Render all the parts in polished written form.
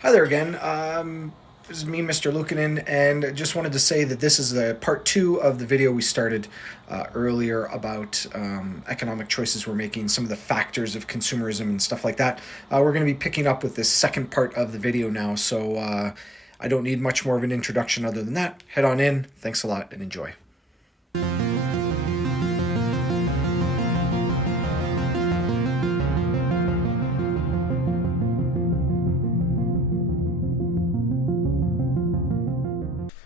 Hi there again. This is me, Mr. Lukanen, and just wanted to say that this is the part two of the video we started earlier about economic choices we're making, some of the factors of consumerism and stuff like that. We're going to be picking up with this second part of the video now, so I don't need much more of an introduction other than that. Head on in. Thanks a lot and enjoy.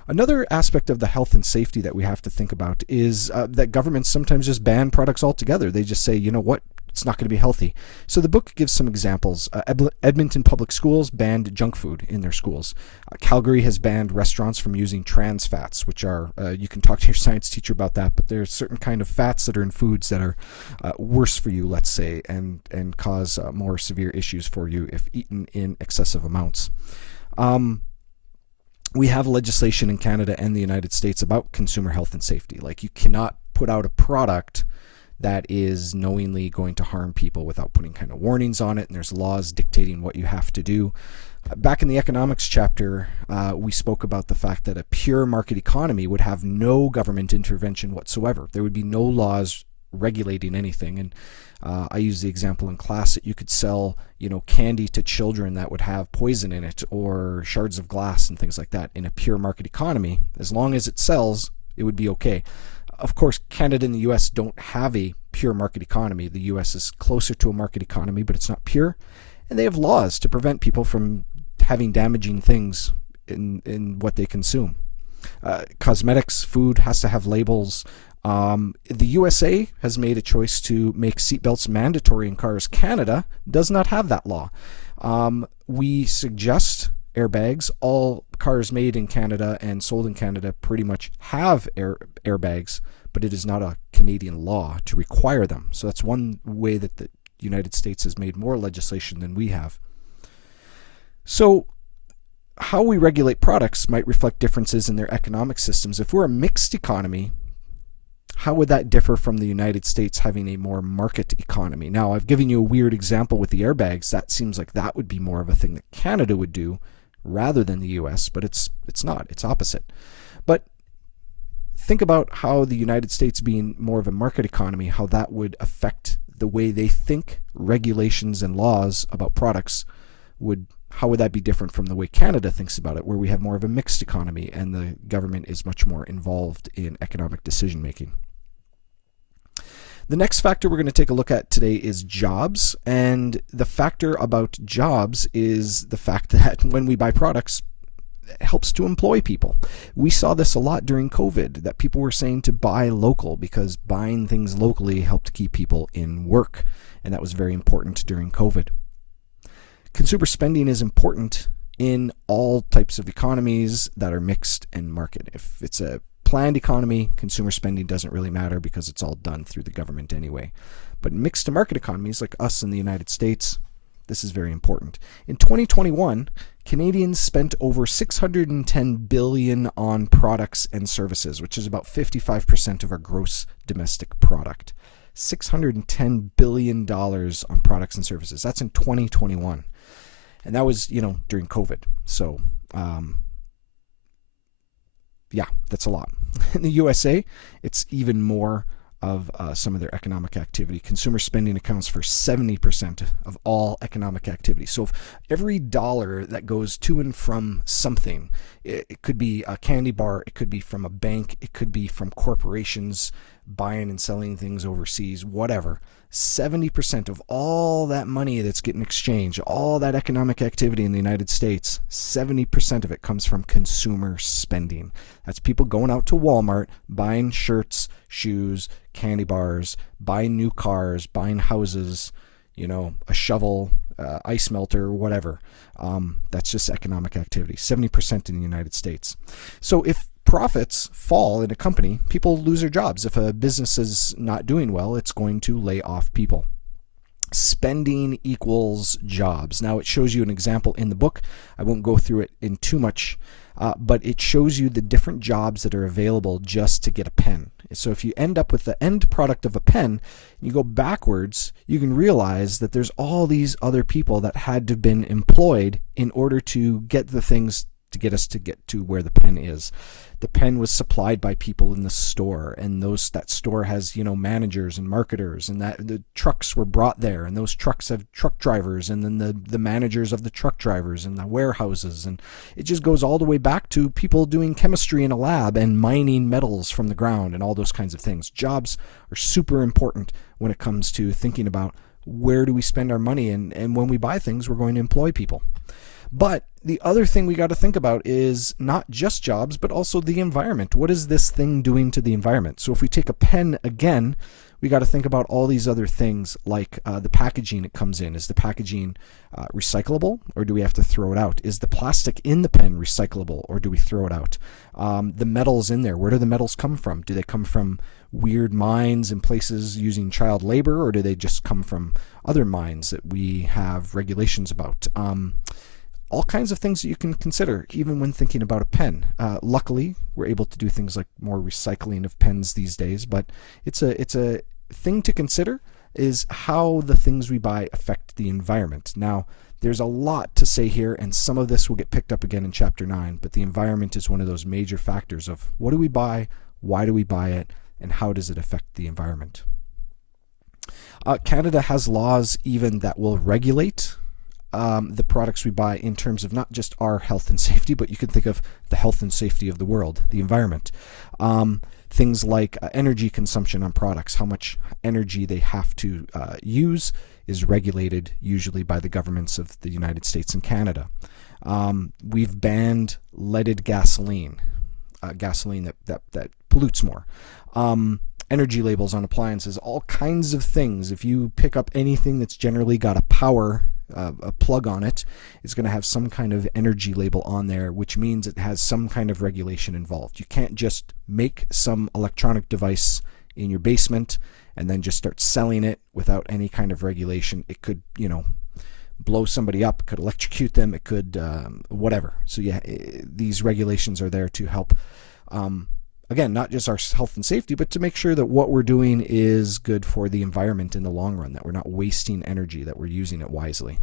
Another aspect of the health and safety that we have to think about is that governments sometimes just ban products altogether. They just say, you know what, it's not going to be healthy. So the book gives some examples. Edmonton Public Schools banned junk food in their schools. Calgary has banned restaurants from using trans fats, which are, you can talk to your science teacher about that, but there's certain kind of fats that are in foods that are worse for you, let's say, and cause more severe issues for you if eaten in excessive amounts. We have legislation in Canada and the United States about consumer health and safety. Like, you cannot put out a product that is knowingly going to harm people without putting kind of warnings on it, and there's laws dictating what you have to do. Back in the economics chapter, we spoke about the fact that a pure market economy would have no government intervention whatsoever. There would be no laws regulating anything. And I use the example in class that you could sell, candy to children that would have poison in it, or shards of glass and things like that. In a pure market economy, as long as it sells, it would be okay. Of course, Canada and the US don't have a pure market economy. The US is closer to a market economy, but it's not pure. And they have laws to prevent people from having damaging things in what they consume. Cosmetics, food has to have labels. The USA has made a choice to make seatbelts mandatory in cars. Canada does not have that law. We suggest airbags. All cars made in Canada and sold in Canada pretty much have airbags, but it is not a Canadian law to require them. So that's one way that the United States has made more legislation than we have. So how we regulate products might reflect differences in their economic systems. If we're a mixed economy, how would that differ from the United States having a more market economy? Now, I've given you a weird example with the airbags. That seems like that would be more of a thing that Canada would do rather than the US, but it's not. It's opposite. But think about how the United States being more of a market economy, how that would affect the way they think regulations and laws about products would. How would that be different from the way Canada thinks about it, where we have more of a mixed economy and the government is much more involved in economic decision making? The next factor we're going to take a look at today is jobs. And the factor about jobs is the fact that when we buy products, it helps to employ people. We saw this a lot during COVID, that people were saying to buy local because buying things locally helped keep people in work. And that was very important during COVID. Consumer spending is important in all types of economies that are mixed and market. If it's a planned economy, consumer spending doesn't really matter because it's all done through the government anyway. But mixed to market economies like us in the United States, this is very important. In 2021, Canadians spent over $610 billion on products and services, which is about 55% of our gross domestic product. $610 billion on products and services. That's in 2021. And that was, during COVID. So, yeah, that's a lot. In the USA, it's even more of some of their economic activity. Consumer spending accounts for 70% of all economic activity. So if every dollar that goes to and from something, it could be a candy bar, it could be from a bank, it could be from corporations buying and selling things overseas, whatever. 70% of all that money that's getting exchanged, all that economic activity in the United States, 70% of it comes from consumer spending. That's people going out to Walmart, buying shirts, shoes, candy bars, buying new cars, buying houses, a shovel, ice melter, whatever. That's just economic activity, 70% in the United States. So if profits fall in a company, people lose their jobs. If a business is not doing well, it's going to lay off people. spending equals jobs. Now, it shows you an example in the book. I won't go through it in too much, but it shows you the different jobs that are available just to get a pen. So if you end up with the end product of a pen, and you go backwards, you can realize that there's all these other people that had to have been employed in order to get the things to get us to get to where the pen is. The pen was supplied by people in the store, and that store has, managers and marketers, and that the trucks were brought there, and those trucks have truck drivers, and then the managers of the truck drivers and the warehouses, and it just goes all the way back to people doing chemistry in a lab and mining metals from the ground and all those kinds of things. Jobs are super important when it comes to thinking about where do we spend our money, and when we buy things, we're going to employ people. But the other thing we got to think about is not just jobs, but also the environment. What is this thing doing to the environment? So if we take a pen again, we got to think about all these other things, like the packaging it comes in. Is the packaging recyclable, or do we have to throw it out? Is the plastic in the pen recyclable, or do we throw it out? The metals in there, where do the metals come from? Do they come from weird mines and places using child labor, or do they just come from other mines that we have regulations about? All kinds of things that you can consider, even when thinking about a pen. Luckily, we're able to do things like more recycling of pens these days, but it's a thing to consider, is how the things we buy affect the environment. Now, there's a lot to say here, and some of this will get picked up again in Chapter 9, but the environment is one of those major factors of what do we buy, why do we buy it, and how does it affect the environment. Canada has laws even that will regulate the products we buy in terms of not just our health and safety, but you can think of the health and safety of the world, the environment. Things like energy consumption on products, how much energy they have to use is regulated usually by the governments of the United States and Canada. We've banned leaded gasoline, gasoline that pollutes more. Energy labels on appliances, all kinds of things. If you pick up anything that's generally got a power a plug on it, it's going to have some kind of energy label on there, which means it has some kind of regulation involved. You can't just make some electronic device in your basement and then just start selling it without any kind of regulation. It could, blow somebody up, it could electrocute them, it could whatever. So yeah, these regulations are there to help, again, not just our health and safety, but to make sure that what we're doing is good for the environment in the long run, that we're not wasting energy, that we're using it wisely.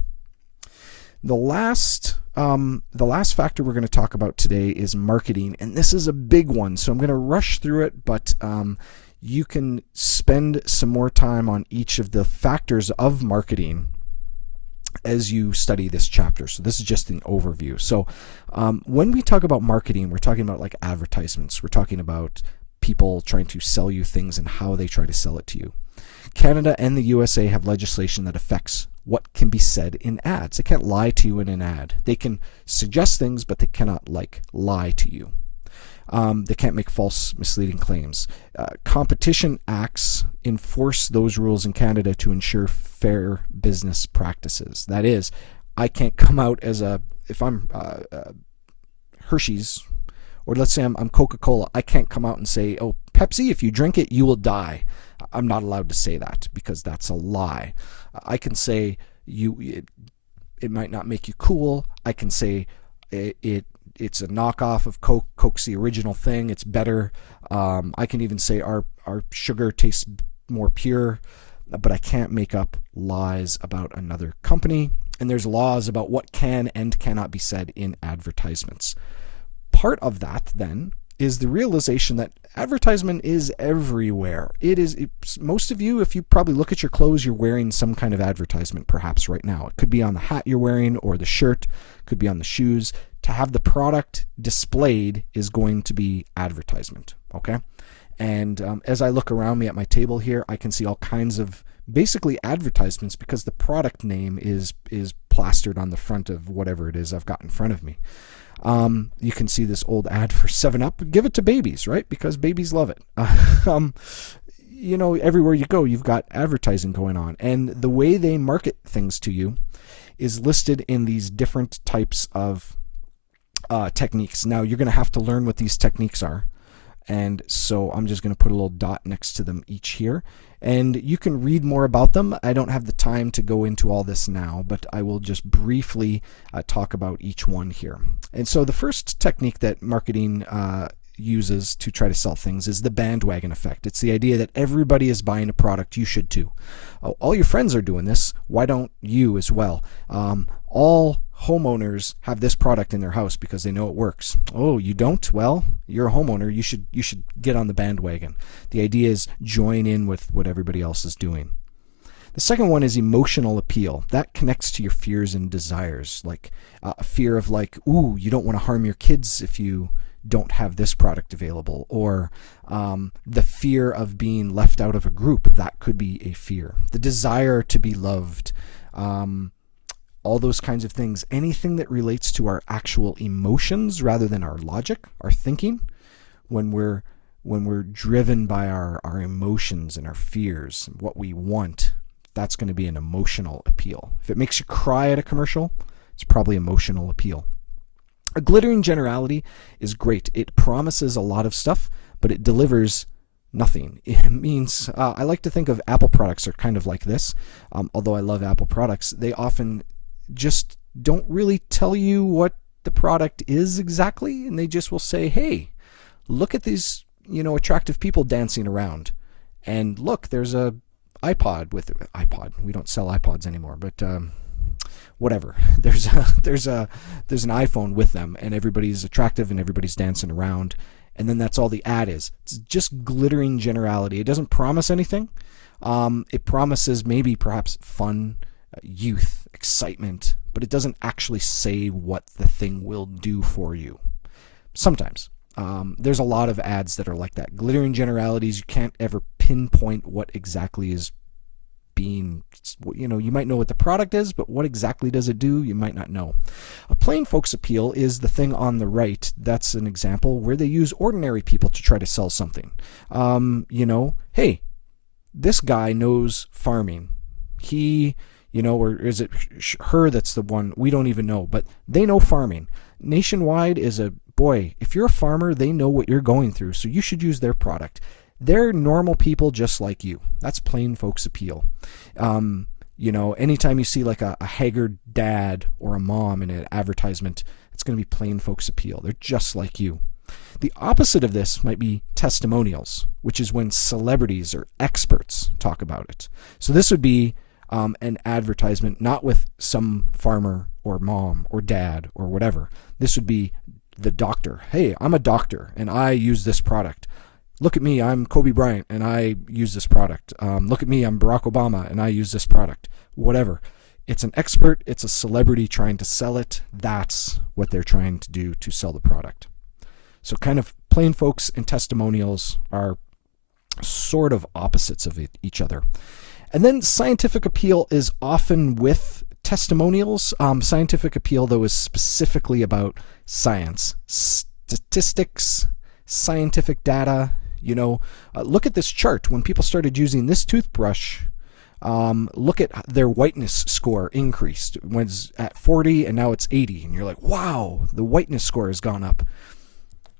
The last factor we're going to talk about today is marketing, and this is a big one, so I'm going to rush through it, but you can spend some more time on each of the factors of marketing as you study this chapter. So this is just an overview. So when we talk about marketing, we're talking about like advertisements. We're talking about people trying to sell you things and how they try to sell it to you. Canada and the USA have legislation that affects what can be said in ads. They can't lie to you in an ad. They can suggest things, but they cannot lie to you. They can't make false, misleading claims. Competition acts enforce those rules in Canada to ensure fair business practices. That is, I can't come out if I'm Hershey's, or let's say I'm Coca-Cola, I can't come out and say, oh, Pepsi, if you drink it, you will die. I'm not allowed to say that because that's a lie. I can say it might not make you cool. I can say it's a knockoff of Coke. Coke's the original thing. It's better. I can even say our sugar tastes more pure, but I can't make up lies about another company. And there's laws about what can and cannot be said in advertisements. Part of that, then, is the realization that advertisement is everywhere. Most of you, if you probably look at your clothes, you're wearing some kind of advertisement perhaps right now. It could be on the hat you're wearing or the shirt, could be on the shoes. To have the product displayed is going to be advertisement, okay? And as I look around me at my table here, I can see all kinds of basically advertisements because the product name is plastered on the front of whatever it is I've got in front of me. You can see this old ad for 7-Up. Give it to babies, right? Because babies love it. Everywhere you go, you've got advertising going on. And the way they market things to you is listed in these different types of techniques. Now, you're going to have to learn what these techniques are. And so I'm just going to put a little dot next to them each here. And you can read more about them. I don't have the time to go into all this now, but I will just briefly talk about each one here. And so the first technique that marketing uses to try to sell things is the bandwagon effect. It's the idea that everybody is buying a product, you should too. Oh, all your friends are doing this, why don't you as well? All homeowners have this product in their house because they know it works. Oh, you don't? Well, you're a homeowner, you should get on the bandwagon. The idea is join in with what everybody else is doing. The second one is emotional appeal. That connects to your fears and desires, like a fear of like, ooh, you don't want to harm your kids if you don't have this product available, or the fear of being left out of a group. That could be a fear. The desire to be loved, all those kinds of things. Anything that relates to our actual emotions rather than our logic, our thinking, when we're driven by our emotions and our fears, what we want, that's going to be an emotional appeal. If it makes you cry at a commercial, it's probably emotional appeal. A glittering generality is great. It promises a lot of stuff, but it delivers nothing. It means, I like to think of Apple products are kind of like this. Although I love Apple products, they often just don't really tell you what the product is exactly, and they just will say, hey, look at these, attractive people dancing around, and look, there's a iPod with iPod. We don't sell iPods anymore, but whatever. There's an iPhone with them, and everybody's attractive and everybody's dancing around, and then that's all the ad is. It's just glittering generality. It doesn't promise anything. It promises maybe perhaps fun, youth, excitement, but it doesn't actually say what the thing will do for you. Sometimes. There's a lot of ads that are like that. Glittering generalities, you can't ever pinpoint what exactly is being, you might know what the product is, but what exactly does it do, you might not know. A plain folks appeal is the thing on the right. That's an example where they use ordinary people to try to sell something. Hey, this guy knows farming. He, or is it her that's the one? We don't even know, but they know farming. Nationwide is boy, if you're a farmer, they know what you're going through, so you should use their product. They're normal people just like you. That's plain folks appeal. Anytime you see like a haggard dad or a mom in an advertisement, it's going to be plain folks appeal. They're just like you. The opposite of this might be testimonials, which is when celebrities or experts talk about it. So this would be an advertisement not with some farmer or mom or dad or whatever. This would be the doctor. Hey, I'm a doctor and I use this product. Look at me, I'm Kobe Bryant and I use this product. Look at me, I'm Barack Obama and I use this product. Whatever. It's an expert, it's a celebrity trying to sell it. That's what they're trying to do to sell the product. So kind of plain folks and testimonials are sort of opposites of each other. And then scientific appeal is often with testimonials. Scientific appeal, though, is specifically about science, statistics, scientific data. Look at this chart. When people started using this toothbrush, look at their whiteness score increased. It was at 40 and now it's 80. And you're like, wow, the whiteness score has gone up.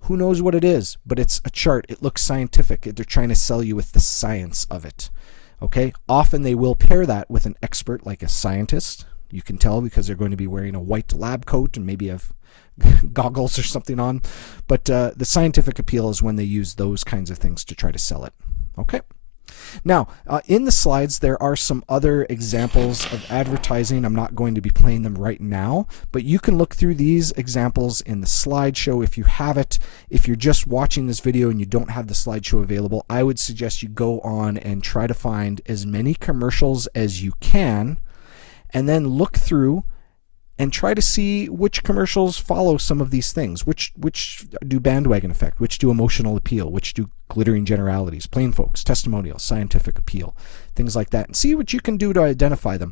Who knows what it is, but it's a chart. It looks scientific. They're trying to sell you with the science of it. Okay, often they will pair that with an expert like a scientist. You can tell because they're going to be wearing a white lab coat and maybe have goggles or something on. But the scientific appeal is when they use those kinds of things to try to sell it. Okay. Now, in the slides, there are some other examples of advertising. I'm not going to be playing them right now, but you can look through these examples in the slideshow if you have it. If you're just watching this video and you don't have the slideshow available, I would suggest you go on and try to find as many commercials as you can, and then look through and try to see which commercials follow some of these things, which do bandwagon effect, which do emotional appeal, which do glittering generalities, plain folks, testimonials, scientific appeal, things like that, and see what you can do to identify them.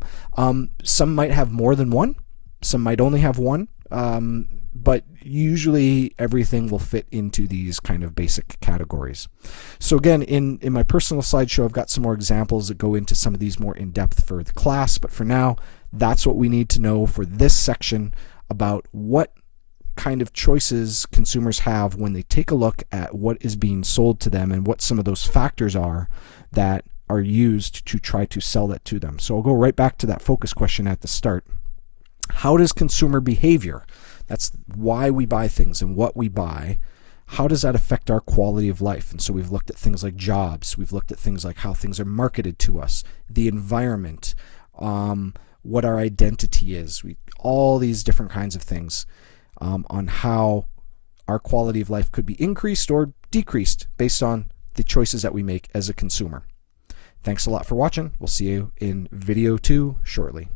Some might have more than one, some might only have one, but usually everything will fit into these kind of basic categories. So again, in my personal slideshow, I've got some more examples that go into some of these more in depth for the class, but for now, that's what we need to know for this section about what kind of choices consumers have when they take a look at what is being sold to them and what some of those factors are that are used to try to sell that to them. So I'll go right back to that focus question at the start. How does consumer behavior, that's why we buy things and what we buy, how does that affect our quality of life? And so we've looked at things like jobs, we've looked at things like how things are marketed to us, the environment, what our identity is, all these different kinds of things on how our quality of life could be increased or decreased based on the choices that we make as a consumer. Thanks a lot for watching. We'll see you in video 2 shortly.